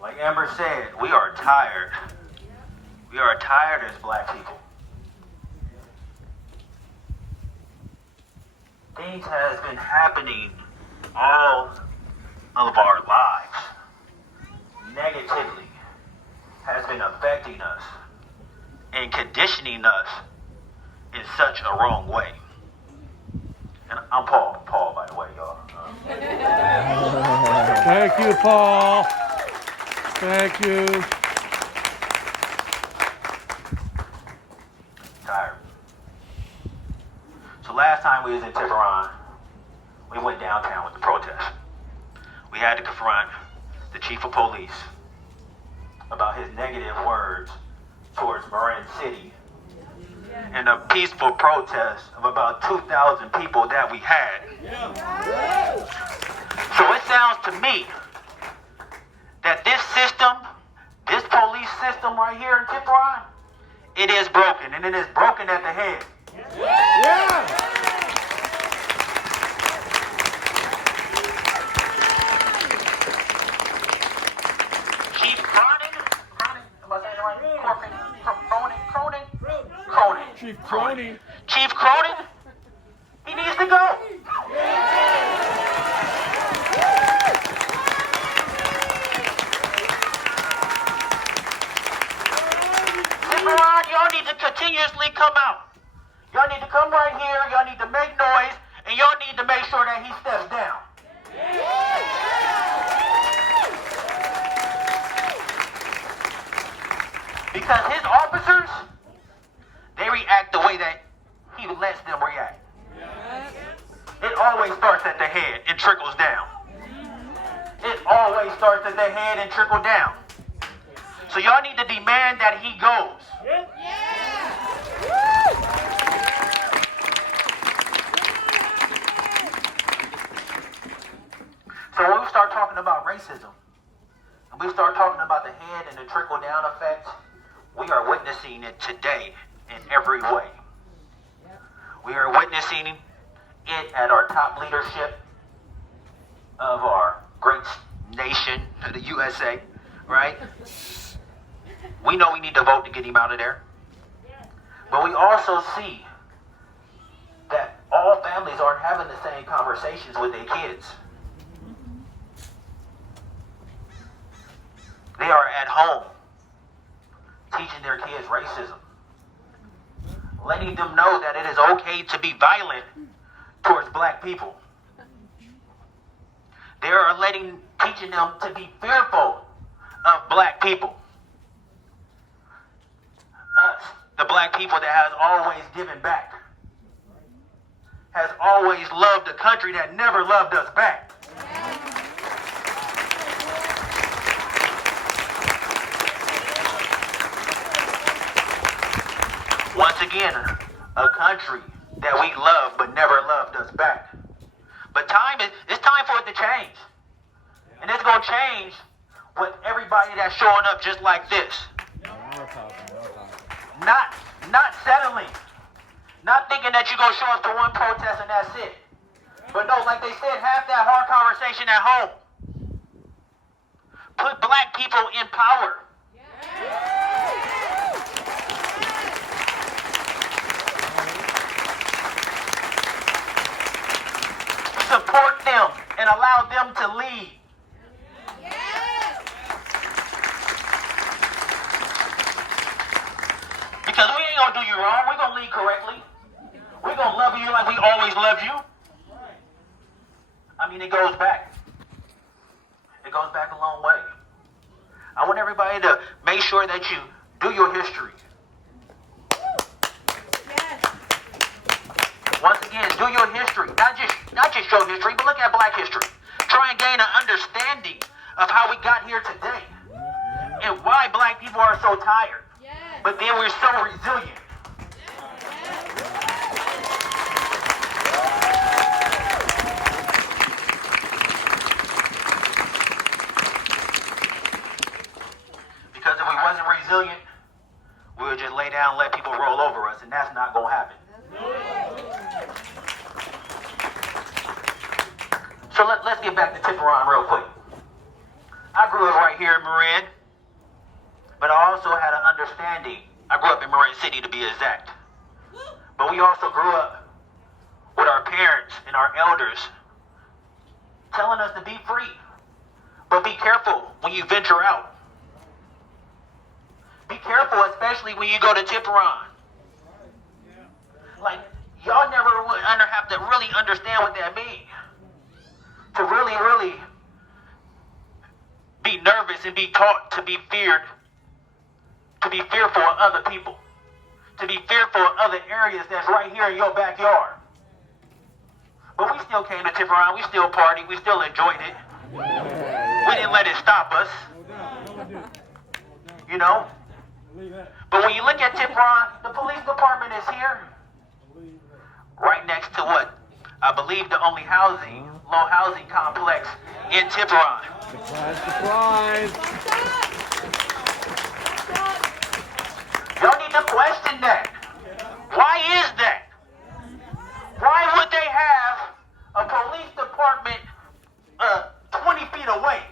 Like Amber said, we are tired. We are tired as black people. Things has been happening all of our lives. Negatively has been affecting us and conditioning us in such a wrong way. And I'm Paul, by the way, y'all. Thank you, Paul. Thank you. Tired. So last time we was in Tiburon, we went downtown with the protest. We had to confront the chief of police about his negative words towards Marin City and a peaceful protest of about 2,000 people that we had. So it sounds to me that this system, this police system right here in Tiburon, it is broken, and it is broken at the head. Chief Cronin, am I saying it right? Cronin. Chief Cronin. Chief Cronin, he needs to go. Tiburon, y'all need to continuously come out. Y'all need to come right here, y'all need to make noise, and y'all need to make sure that he steps down. Because his officers, they react the way that he lets them react. It always starts at the head and trickles down. It always starts at the head and trickles down. So y'all need to demand that he goes. So when we start talking about racism, and we start talking about the head and the trickle down effect, we are witnessing it today in every way. We are witnessing it at our top leadership of our great nation, the USA, right? We know we need to vote to get him out of there. But we also see that all families aren't having the same conversations with their kids. They are at home teaching their kids racism, letting them know that it is okay to be violent towards black people. They are teaching them to be fearful of black people. Us, the black people that has always given back, has always loved a country that never loved us back. Once again, a country that we love but never loved us back. But it's time for it to change. And it's going to change with everybody that's showing up just like this. Not settling. Not thinking that you're going to show up to one protest and that's it. But no, like they said, have that hard conversation at home. Put black people in power. Support them and allow them to lead. Because we ain't gonna do you wrong. We're gonna lead correctly. We're gonna love you like we always loved you. I mean, it goes back. It goes back a long way. I want everybody to make sure that you do your history. Once again, do your history. Not just your history, but look at black history. Try and gain an understanding of how we got here today and why black people are so tired. But then we're so resilient. Because if we wasn't resilient, we would just lay down and let people roll over us, and that's not going to happen. So let's get back to Tiburon real quick. I grew up right here in Marin, but I also had an understanding. I grew up in Marin City to be exact. But we also grew up with our parents and our elders telling us to be free. But be careful when you venture out. Be careful, especially when you go to Tiburon. Like, y'all never would have to really understand what that means. To really, really be nervous and be taught to be feared, to be fearful of other people, to be fearful of other areas that's right here in your backyard. But we still came to Tiburon, we still partied, we still enjoyed it. We didn't let it stop us. You know? But when you look at Tiburon, the police department is here. Right next to what? I believe the only low housing complex in Tiburon. Surprise! Y'all need to question that. Why is that? Why would they have a police department 20 feet away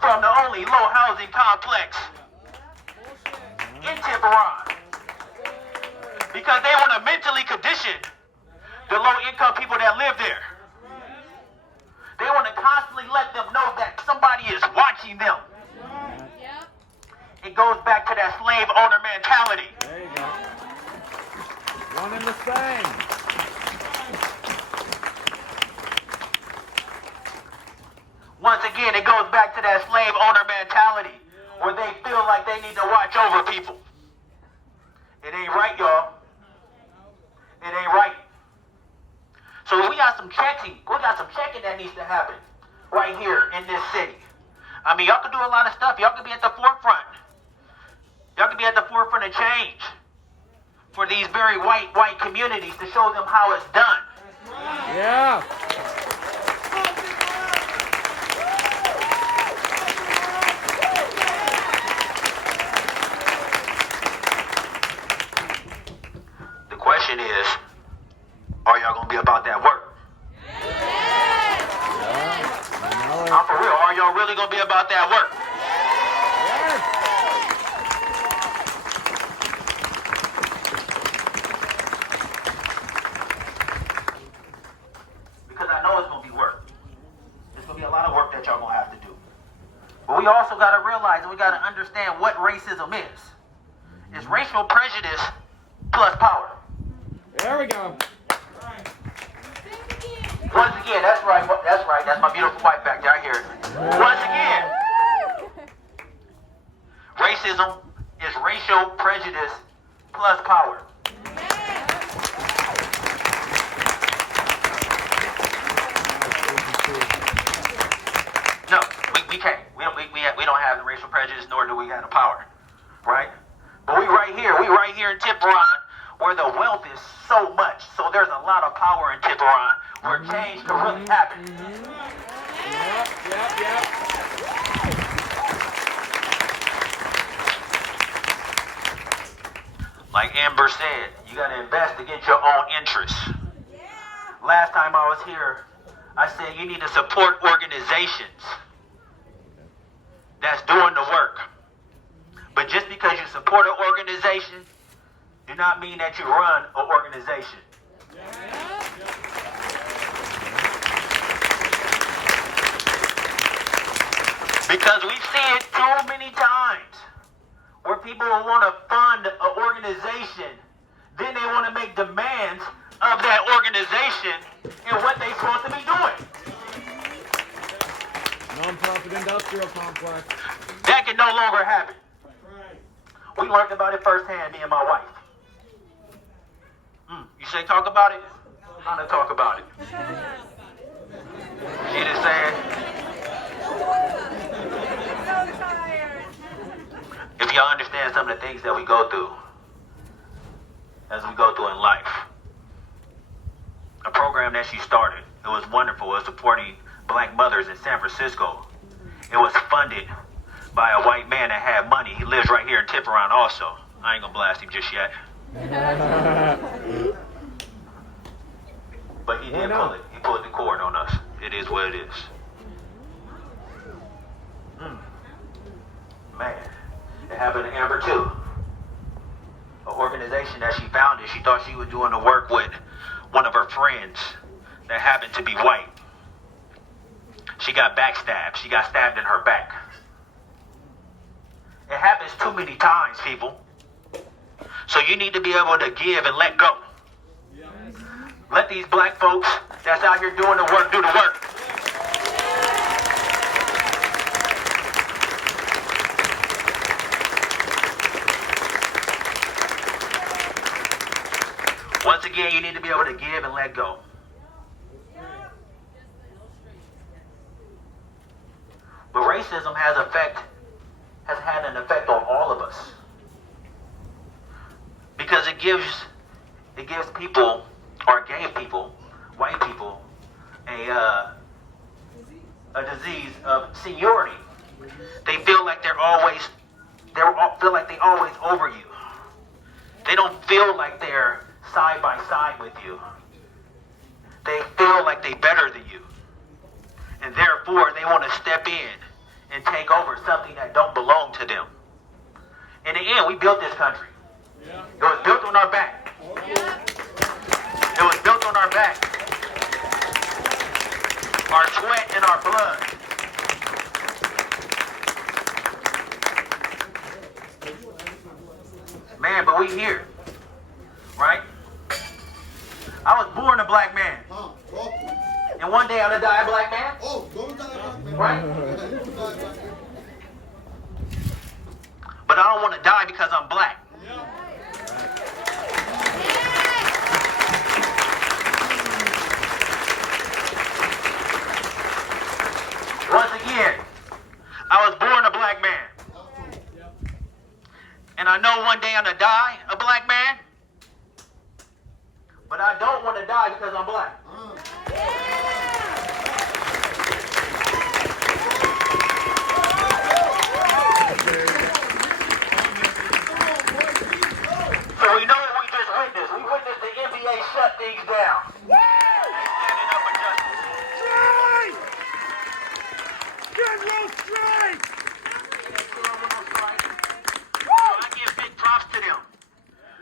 from the only low housing complex in Tiburon? Because they want to mentally condition the low-income people that live there. They want to constantly let them know that somebody is watching them. It goes back to that slave owner mentality. There you go. One and the same. Once again, it goes back to that slave owner mentality where they feel like they need to watch over people. It ain't right, y'all. It ain't right. So we got some checking. We got some checking that needs to happen right here in this city. I mean, y'all can do a lot of stuff. Y'all can be at the forefront. Y'all can be at the forefront of change for these very white communities to show them how it's done. Yeah. The question is, are y'all going to be about that work? I'm for real. Are y'all really going to be about that work? Because I know it's going to be work. There's going to be a lot of work that y'all going to have to do. But we also got to realize and we got to understand what racism is. It's racial prejudice plus power. There we go. Once again, that's right. That's right. That's my beautiful wife back there. I hear it. Once again, racism is racial prejudice plus power. No, we can't. We don't have the racial prejudice, nor do we have the power, right? But we right here in Tiburon, where the wealth is so much. So there's a lot of power in Tiburon where change can really happen. Yep. Like Amber said, you got to investigate your own interests. Last time I was here, I said you need to support organizations that's doing the work. But just because you support an organization, do not mean that you run an organization. Because we see it so many times where people want to fund an organization, then they want to make demands of that organization and what they're supposed to be doing. Non-profit industrial complex. That can no longer happen. We learned about it firsthand, me and my wife. You say talk about it? I'm gonna talk about it. She just said, if y'all understand some of the things that we go through, as we go through in life, a program that she started, it was wonderful. It was supporting black mothers in San Francisco. It was funded by a white man that had money. He lives right here in Tiburon also. I ain't gonna blast him just yet. But he did pull it. He pulled the cord on us. It is what it is. too. An organization that she founded, she thought she was doing the work with one of her friends that happened to be white. She got backstabbed. She got stabbed in her back. It happens too many times, people. So you need to be able to give and let go. Let these black folks that's out here doing the work do the work. Once again, you need to be able to give and let go. But racism has had an effect on all of us. Because it gives people, or gave people, white people, a disease of seniority. They feel like they always over you. They don't feel like they're side by side with you. They feel like they're better than you. And therefore, they want to step in and take over something that don't belong to them. In the end, we built this country. It was built on our back. It was built on our back. Our sweat and our blood. Man, but we here. Right? I was born a black man. And one day I'm gonna die a black man. Oh, don't die a black man. Right? But I don't want to die because I'm black. Once again, I was born a black man. And I know one day I'm gonna die a black man. But I don't want to die because I'm black. So we know what we just witnessed. We witnessed the NBA shut things down. Standing up for justice. Strike! General strike! So I give big props to them.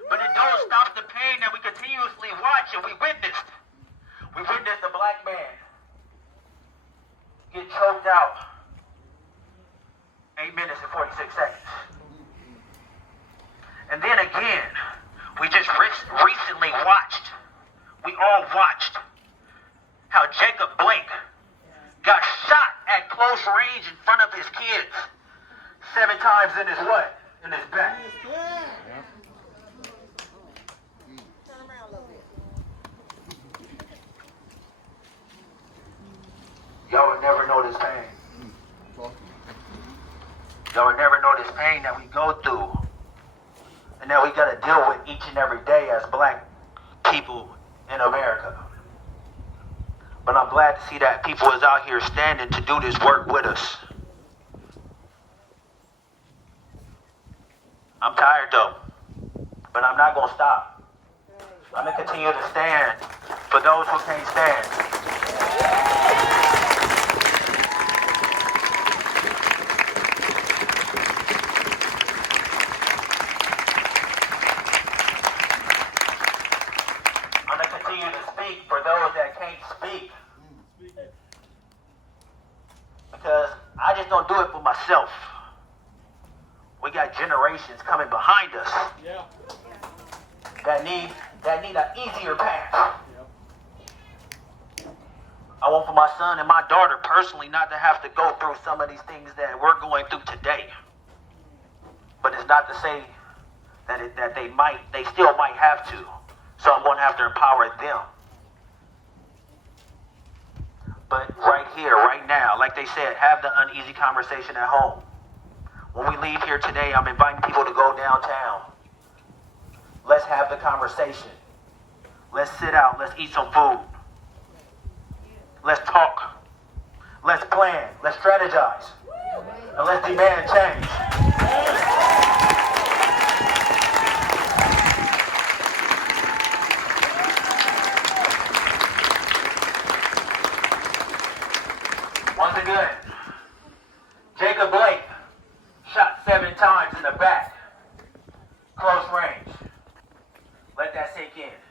But it don't stop the pain that we continuously watch and we witnessed. We witnessed a black man get choked out 8 minutes and 46 seconds. And then again, we just recently watched, we all watched how Jacob Blake got shot at close range in front of his kids 7 times in his what? In his back. Y'all would never know this pain. Y'all would never know this pain that we go through and that we got to deal with each and every day as black people in America. But I'm glad to see that people is out here standing to do this work with us. I'm tired though, but I'm not going to stop. I'm going to continue to stand for those who can't stand. For those that can't speak. Because I just don't do it for myself. We got generations coming behind us that need an easier path. I want for my son and my daughter personally not to have to go through some of these things that we're going through today. But it's not to say that they still might have to. So I'm going to have to empower them. But right here, right now, like they said, have the uneasy conversation at home. When we leave here today, I'm inviting people to go downtown. Let's have the conversation. Let's sit out. Let's eat some food. Let's talk. Let's plan. Let's strategize. And let's demand change. Once again, Jacob Blake shot 7 times in the back Close range. Let that sink in.